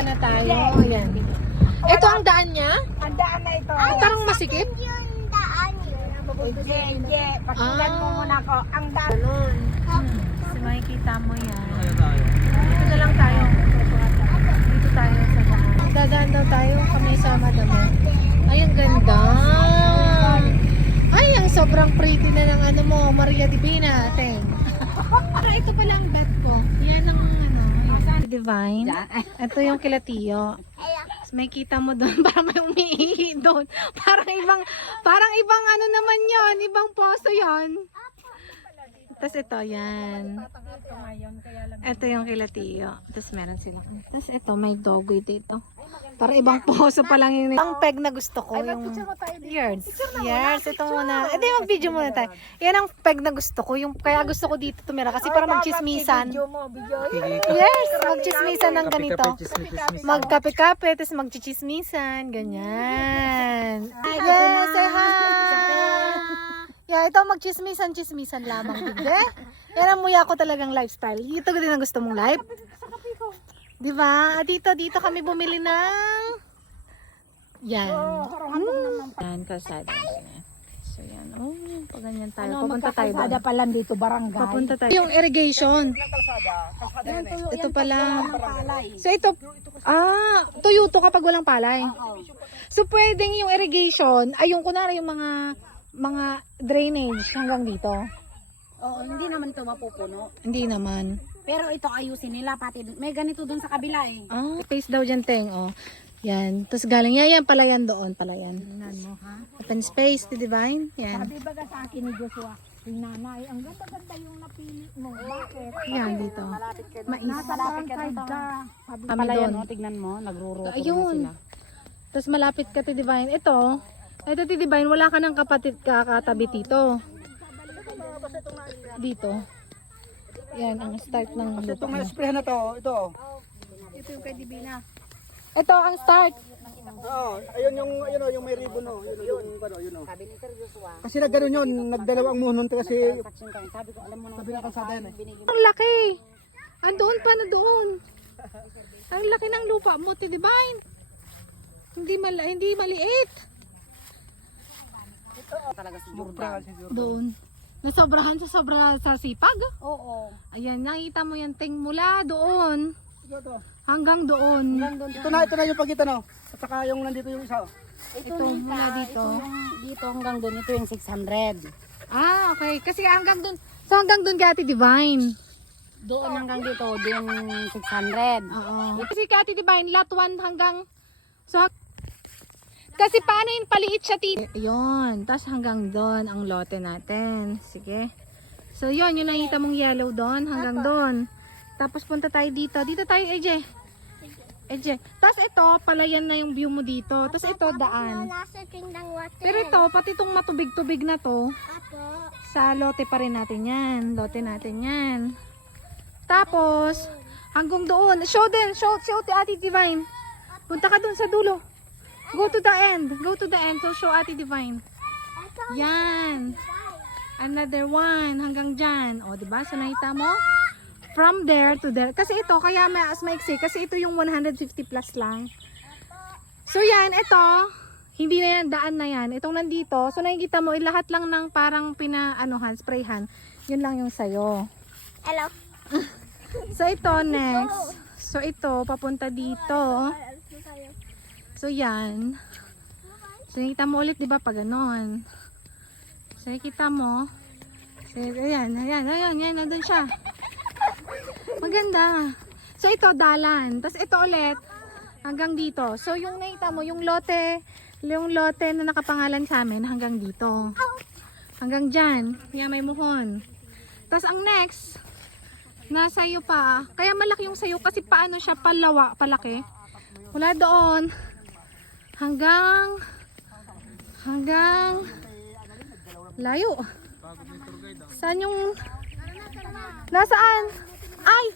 Na tayo. Ayan. Ito ang daan niya? Ang daan na ito. Parang masikip? Yung daan yun. Hindi. Pakinggan mo muna ko. Ang daan. Ganun. So makikita mo yan. Dito na lang tayo. Dito tayo sa daan. Dadaan daw tayo kami sa madami. Ay, ang ganda. Ay, ang sobrang pretty na ng ano mo, Maria Divina. Aten. Ito pala ang bed ko. Yan ang ano. Divine. Ito yung kilatiyo. May kita mo doon, parang may umiihi doon. Parang ibang ano naman yon, ibang poso yon. Tapos ito, yan. Ito yung kilatiyo. Tapos meron sila. Tapos ito, may doggy dito. Para ibang poso pa lang yun. Ang peg na gusto ko, yung years. Years, ito muna. Ito yung video muna tayo. Yan ang peg na gusto ko. Yung, kaya gusto ko dito tumira. Kasi para magchismisan. Yes, magchismisan ng ganito. Magkape-kape, tapos magchichismisan. Ganyan. Yes, say hi! Yeah, ito magchismisan-chismisan lamang. Hindi? Yan ang muya ko talagang lifestyle. Ito din ang gusto mong life. Diba? Dito kami bumili ng yan. Yan, kalsada. So yan. Oh, pag ganyan tayo. Papunta tayo doon. Kalsada pa lang dito, barangay. Papunta tayo. Yung irrigation. Ito pala. So ito, tuyuto kapag walang palay. So pwedeng yung irrigation, ay yung kunwari yung mga drainage hanggang dito. Oo, hindi naman ito mapupuno. Hindi naman. Pero ito ayusin nila pati may ganito doon sa kabila eh. Face daw dyan, Teng. Oh. Yan. Tapos galing yan pala yan doon. Pala yan. Tingnan mo ha. Open space, the divine. Yan. Sabi baga sa akin ni Joshua, yung nanay, ang ganda-ganda yung napili mo. Bakit? Yan dito. Nasa barangay ka. Sabi Kami pala doon. yan, tignan mo, nagruro Ayun. Tapos malapit ka, ti divine. Ito, ti divine, wala ka ng kapatid kakatabi dito. Dito. Yan, ang start ng lupa mo. Sprayan na to, ito. Ito yung kay Divina. Ito ang start. Oo, ayun yung may ribbon no. Yun no. Sabi ni Sir Joshua, Kasi nagganon yun, nagdalawang muhon kasi sabi ko, alam mo sabi na kalsada yan eh. Ang laki. Andoon pa na doon. Ang laki ng lupa mo, ti divine. Hindi maliit. talaga si Sobra Jordan. kasi Jordan. Doon. Nasobrahan sa sipag. Oo. Ayan, nakita mo yan, Teng, mula doon Ito. hanggang doon. Ito na yung pagitan no. At saka yung nandito yung isa. Ito, mula dito. Dito hanggang doon, ito yung 600. Okay. Kasi hanggang doon. So hanggang doon kay Ate Divine. Doon hanggang dito, doon 600. Oo. Kasi kay Ate Divine, lot 1 hanggang... So, kasi paano yun paliit siya, tito? Yun. Tapos hanggang doon ang lote natin. Sige. So, yun. Yung nakita mong yellow doon. Hanggang doon. Tapos punta tayo dito. Dito tayo, EJ. EJ. Tapos ito, palayan na yung view mo dito. Tapos ito, daan. Nasa Kingdom Water. Pero ito, pati itong matubig-tubig na to, Apo. sa lote pa rin natin yan. Lote natin yan. Tapos, hanggang doon. Show to Ate Divine. Punta ka doon sa dulo. Go to the end. Go to the end. So, show Ate Divine. Yan. Another one. Hanggang dyan. O, diba? So, nakita mo? From there to there. Kasi ito, kaya mas maiksi. Kasi ito yung 150 plus lang. So, yan. Ito. Hindi na yan. Daan na yan. Itong nandito. So, nakikita mo, lahat lang ng parang sprayhan. Yun lang yung sayo. Hello. So, ito next. So, ito, papunta dito. So, yan. So, nakita mo ulit, di ba, pag ganon. So, nakita mo. So, ayan, nandun siya. Maganda. So, ito, dalan. Tapos, ito ulit, hanggang dito. So, yung nakita mo, yung lote na nakapangalan sa amin, hanggang dito. Hanggang dyan. Yan, may muhon. Tapos, ang next, nasa iyo pa. Kaya malaki yung sayo kasi paano siya palaki. Mula doon hanggang layo. Saan yung nasaan? Ay,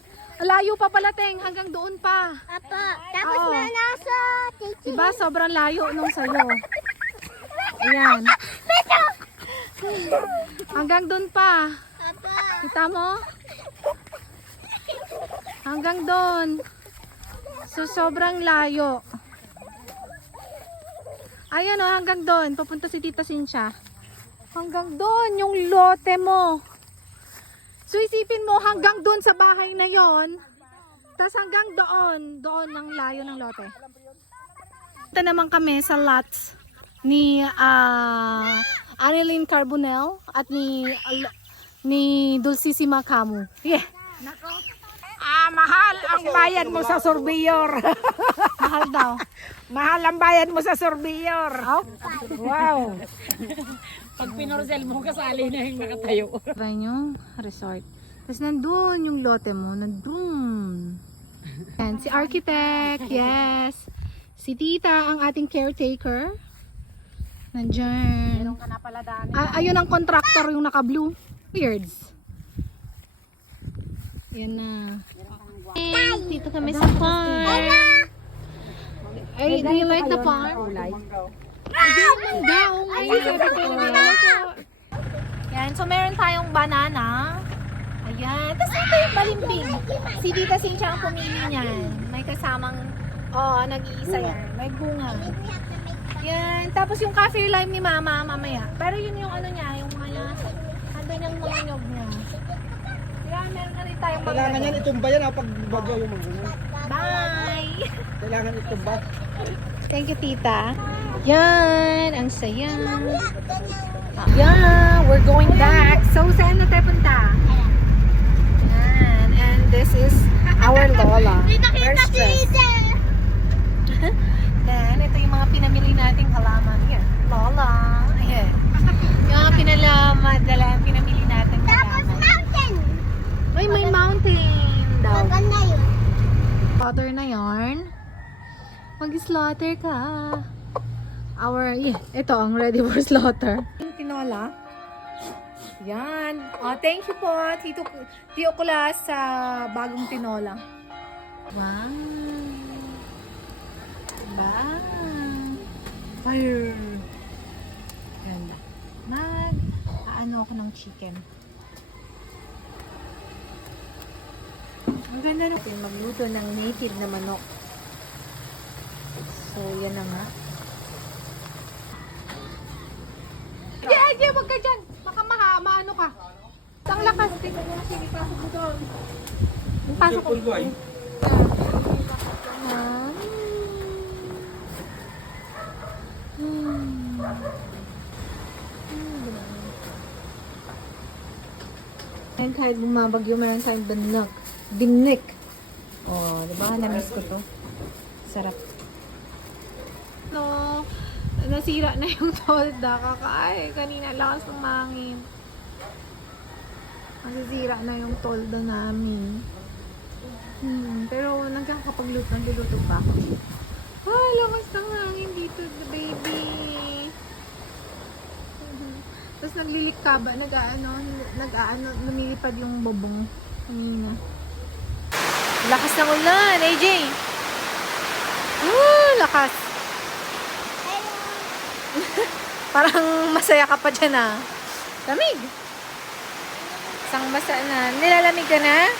layo pa pala, Teng, hanggang doon pa. Apo. Tapos Oo. na nasa Titi. Diba sobrang layo nung sayo. Ayan. Hanggang doon pa. Apo. Kita mo? Hanggang doon. So, sobrang layo. Ayan o, hanggang doon. Papunta si Tita Cynthia. Hanggang doon, yung lote mo. So, isipin mo, hanggang doon sa bahay na yon. Tapos hanggang doon ang layo ng lote. Ito naman kami sa lots ni Annalyn Carbonell at ni Dulcissima Camu. Yeah. Mahal ang bayad mo sa surveyor. Mahal daw. Mahal ang bayad mo sa surveyor. Wow. Pag pinorsel mo, kasali na yung nakatayo. Try nyo, resort. Tapos nandun yung lote mo, nandun. Yan, si architect, yes. Si tita, ang ating caretaker. Nandyan. Meron ka na pala dami. Ayun ang contractor, yung naka-blue. Weirds. Yan na. Dito kami sa farm. Ay, do you like the farm? Yan, so meron tayong banana. Ayan. Tapos ito yung balimbing. Si Tita Cynthia ang pumili niyan. May kasamang, nag-iisa yan. May bunga. Yan. Tapos yung kaffir lime ni Mama mamaya. Pero yun yung ano niya, yung mga, andun yung mga nyog niya. Yan, meron na rin tayong Kailangan yan itumba yan pag bagyo yung mga ganyan. Bye! Kailangan itumba. Thank you, Tita. Yan, ang saya. Yeah, we're going back. So, saan na tayo punta? Yan, and this is our Lola. We're stressed. Then, ito yung mga pinamili nating halaman. Here, Lola. Ayan. Yung mga pinamili nating halaman. Mountain. Ay, may mountain daw. Maganda yun. Slaughter na yarn. Mag-slaughter ka. Ito ang ready for slaughter. Yung tinola. Yan. Thank you po, Tio Kulas, sa bagong tinola. Wow. Diba? Fire. Ganda. Ano ako ng chicken. Ang ganda na. Magluto ng native na manok. So, yan na nga. Ajay, wag ka dyan. Baka maano ka. Ang lakas. Pasok mo doon. Pasok ko. And kahit bumabagyo, meron tayong binik. Oh, diba? Na-miss ko to. Sarap. No, nasira na yung tolda. Kakaay, kanina lakas ng mangin. Nasisira na yung tolda namin. Pero nagluluto pa ako. Lakas ng hangin dito, the baby. Tapos naglilikaba, lumilipad yung bobong kanina. Lakas ng ulan, AJ! Lakas! Parang masaya ka pa dyan, ah. Lamig! Isang basa na. Nilalamig ka na?